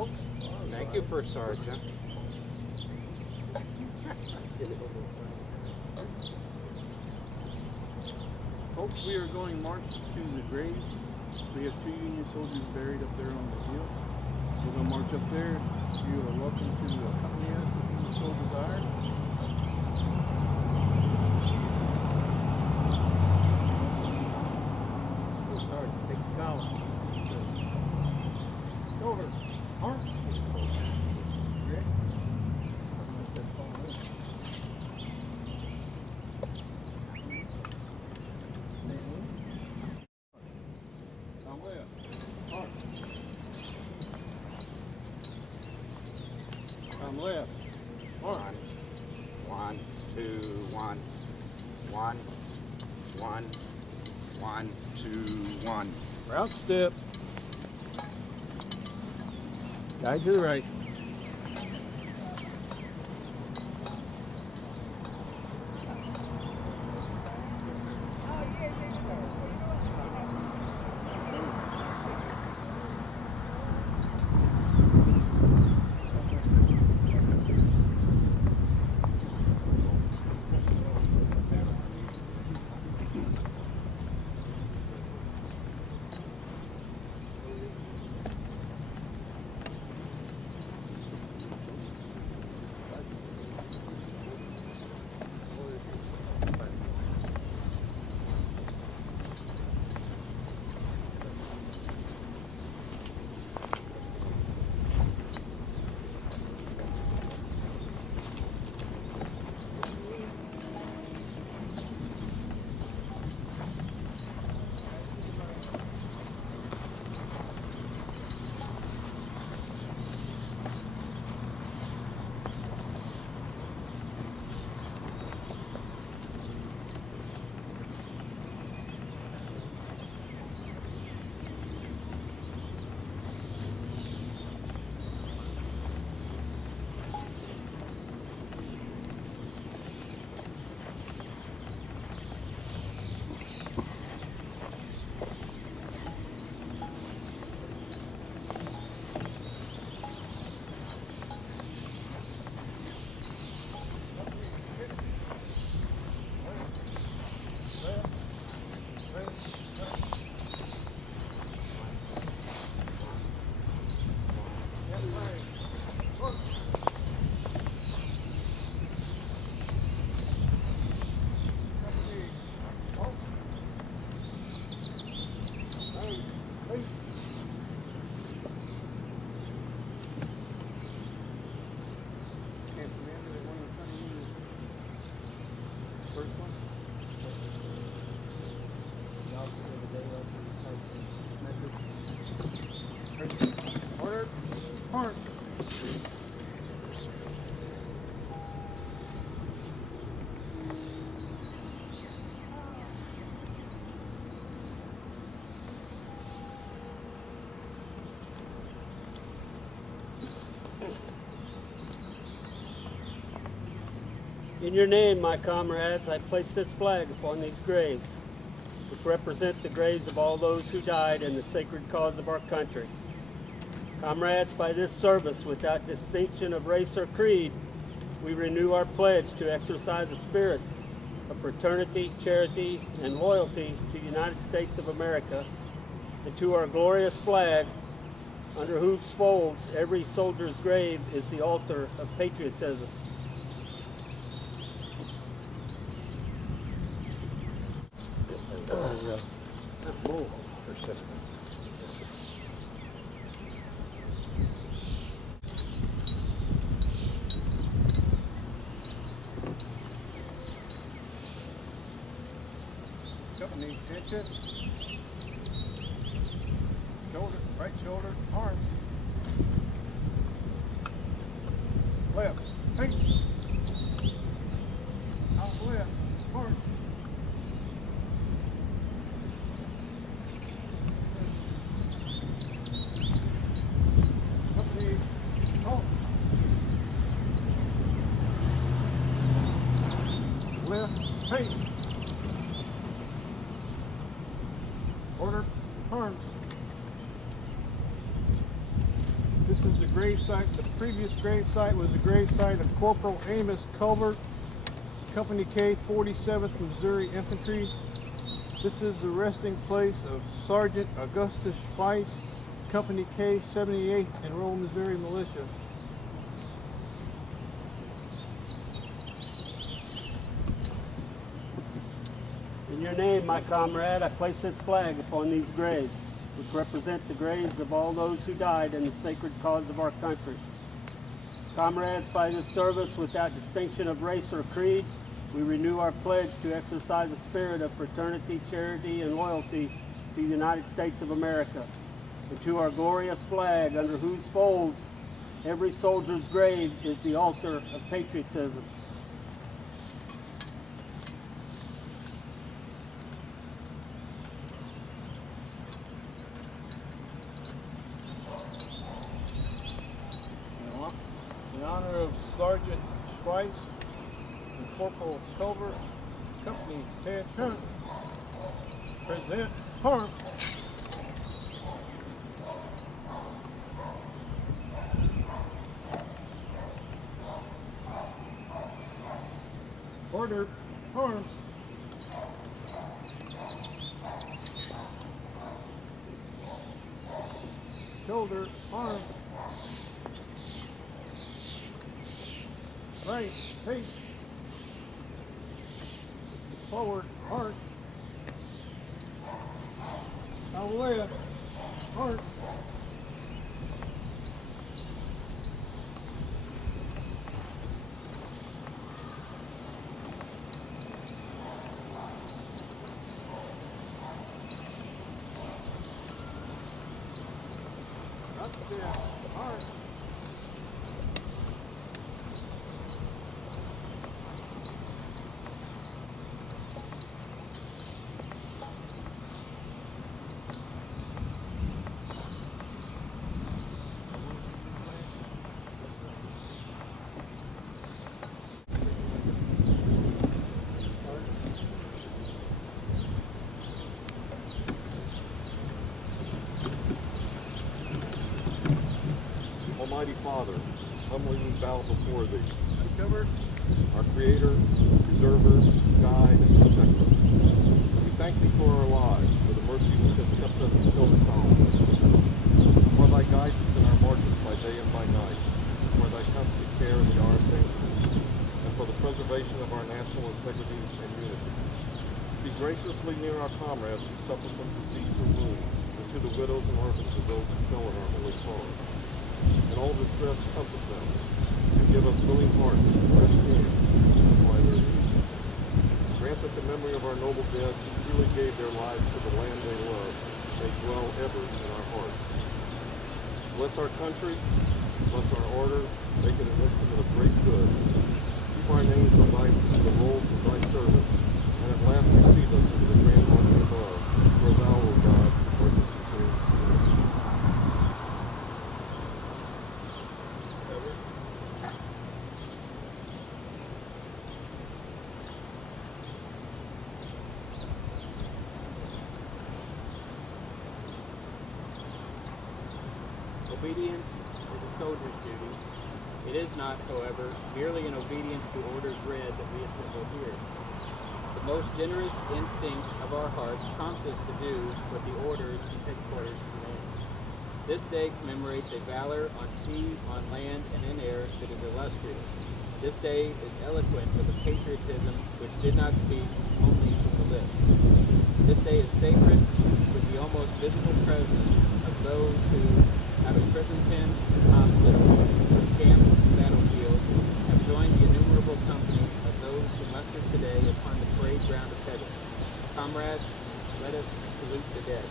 Oh, thank you, First Sergeant. Folks, we are going march to the graves. We have 2 Union soldiers buried up there on the hill. We're going to march up there. You are welcome to accompany us if you so desire. Oh, Sergeant, take the collar. Shoulder, arms. Ready? Come left, arms. Come left, arms. 1, 2, 1. 1, 1, 1, 2, 1. Route step. Guide to the right. Order, march. In your name, my comrades, I place this flag upon these graves, which represent the graves of all those who died in the sacred cause of our country. Comrades, by this service, without distinction of race or creed, we renew our pledge to exercise a spirit of fraternity, charity, and loyalty to the United States of America and to our glorious flag, under whose folds every soldier's grave is the altar of patriotism. Persistence. Company attention. Shoulder, right shoulder, arms. Left, face. Out left, arms. Company, halt. Left, face. Order, arms. This is the gravesite. The previous gravesite was the gravesite of Corporal Amos Culver, Company K, 47th Missouri Infantry. This is the resting place of Sergeant Augustus Spice, Company K, 78th Enrolled Missouri Militia. In your name, my comrade, I place this flag upon these graves, which represent the graves of all those who died in the sacred cause of our country. Comrades, by this service without distinction of race or creed, we renew our pledge to exercise a spirit of fraternity, charity, and loyalty to the United States of America, and to our glorious flag, under whose folds every soldier's grave is the altar of patriotism. In honor of Sergeant Spice and Corporal Culver, Company 10 present arms. Order, arms. Shoulder, arms. Right, face. Forward, heart. Now left, heart. Up, down, heart. Almighty Father, humbly we bow before Thee, Cover. our Creator, Preserver, Guide, and Protector. We thank Thee for our lives, for the mercy which has kept us until this hour, for Thy guidance in our marches by day and by night, for Thy constant care in the hour of danger, and for the preservation of our national integrity and unity. Be graciously near our comrades who suffer from disease or wounds, and to the widows and orphans of those who fell in our holy cause. In all distress, comfort them, and give us willing hearts and ready hands to supply their needs. Grant that the memory of our noble dead who freely gave their lives to the land they love may dwell ever in our hearts. Bless our country, bless our order, make it an instrument of great good. Keep our names on the rolls of Thy service, and at last receive us into the grand harmony above, where Thou, O God, art the supreme King. Obedience is a soldier's duty. It is not, however, merely an obedience to orders read that we assemble here. The most generous instincts of our hearts prompt us to do what the orders and headquarters command. This day commemorates a valor on sea, on land, and in air that is illustrious. This day is eloquent with a patriotism which did not speak only from the lips. This day is sacred with the almost visible presence of those who, out of prison pens and hospitals, from camps and battlefields, have joined the innumerable company of those who muster today upon the parade ground of heaven. Comrades, let us salute the dead.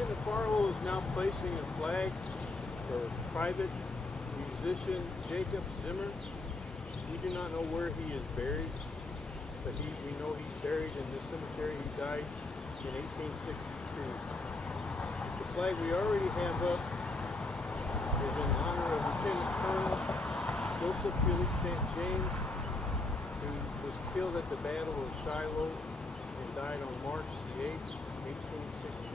Lieutenant is now placing a flag for Private Musician Jacob Zimmer. We do not know where he is buried. but we know he's buried in this cemetery. He died in 1862. The flag we already have up is in honor of Lieutenant Colonel Joseph Felix St. James, who was killed at the Battle of Shiloh and died on March the 8th, 1862.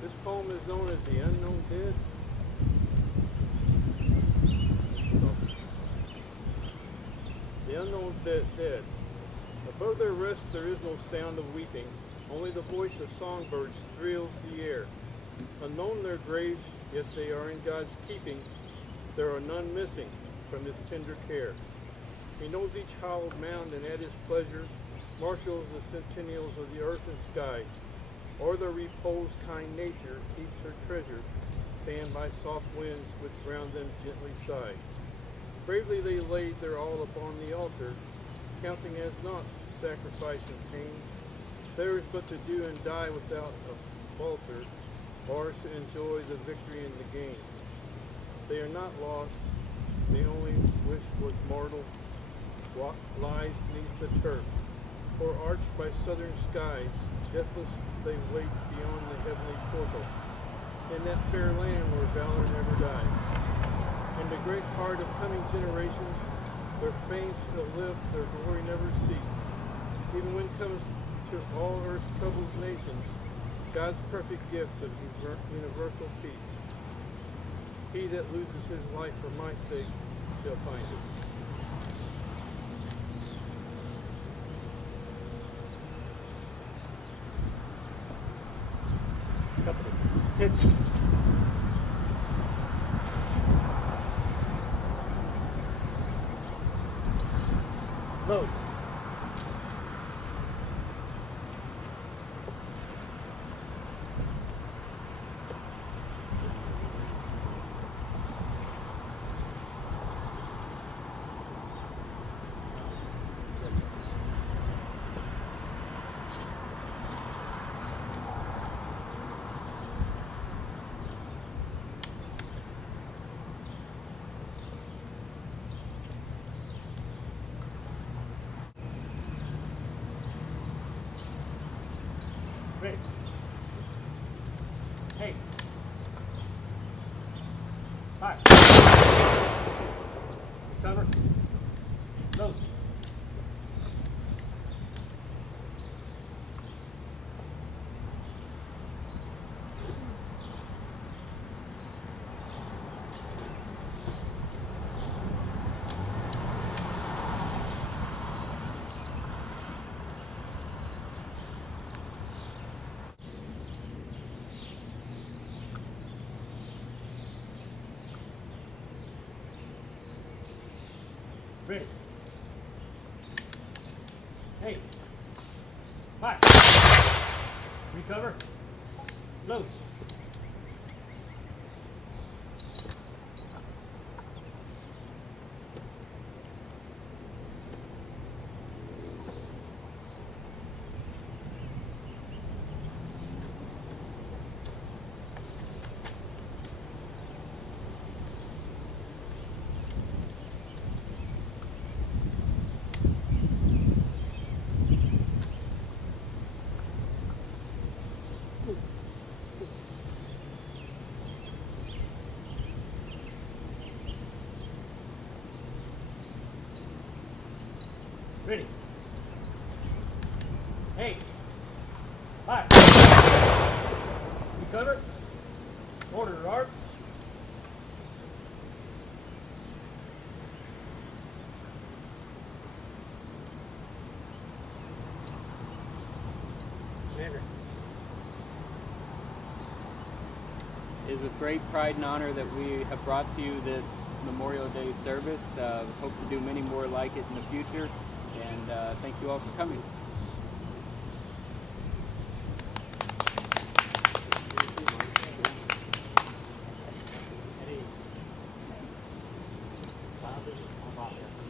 This poem is known as The Unknown Dead. The unknown dead. Above their rest there is no sound of weeping, only the voice of songbirds thrills the air. Unknown their graves, yet they are in God's keeping. There are none missing from his tender care. He knows each hollowed mound, and at his pleasure marshals the centennials of the earth and sky. O'er their repose kind nature keeps her treasure, fanned by soft winds which round them gently sigh. Bravely they laid their all upon the altar, counting as naught sacrifice and pain. Theirs but to do and die without a falter, ours to enjoy the victory and the gain. They are not lost, they only wish was mortal, what lies beneath the turf. Or arched by southern skies, deathless they wait beyond the heavenly portal, in that fair land where valor never dies. In the great heart of coming generations, their fame shall live, their glory never cease. Even when comes to all earth's troubled nations, God's perfect gift of universal peace. He that loses his life for my sake shall find it. Company. Attention. Load. Ready. Hey. Fire. Cover. Load. Ready. Hey. Fire. Recover. Load. Ready. Hey. Fire. Recover. Order, Art. Commander. It is with great pride and honor that we have brought to you this Memorial Day service. Hope to do many more like it in the future, and thank you all for coming. coffee.